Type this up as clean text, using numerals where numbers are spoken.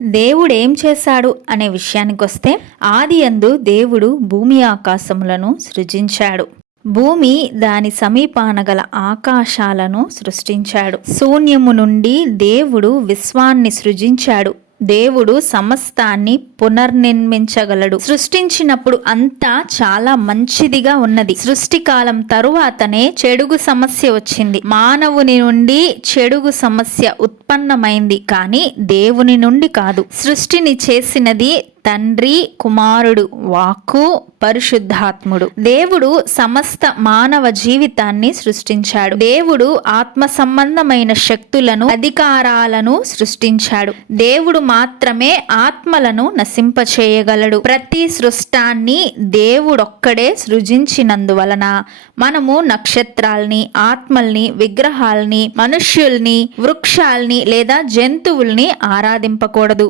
దేవుడేం చేశాడు అనే విషయానికొస్తే ఆదియందు దేవుడు భూమి ఆకాశములను సృజించాడు. భూమి దాని సమీపాన గల ఆకాశాలను సృష్టించాడు. శూన్యము నుండి దేవుడు విశ్వాన్ని సృజించాడు. దేవుడు సమస్తాన్ని పునర్నిర్మించగలడు. సృష్టించినప్పుడు అంతా చాలా మంచిదిగా ఉన్నది. సృష్టి కాలం తరువాతనే చెడుగు సమస్య వచ్చింది. మానవుని నుండి చెడుగు సమస్య ఉత్పన్నమైంది, కానీ దేవుని నుండి కాదు. సృష్టిని చేసినది తండ్రి, కుమారుడు, వాక్కు, పరిశుద్ధాత్ముడు. దేవుడు సమస్త మానవ జీవితాన్ని సృష్టించాడు. దేవుడు ఆత్మ సంబంధమైన శక్తులను, అధికారాలను సృష్టించాడు. దేవుడు మాత్రమే ఆత్మలను నశింపచేయగలడు. ప్రతి సృష్టాన్ని దేవుడొక్కడే సృజించినందువలన మనము నక్షత్రాల్ని, ఆత్మల్ని, విగ్రహాల్ని, మనుష్యుల్ని, వృక్షాల్ని లేదా జంతువుల్ని ఆరాధింపకూడదు.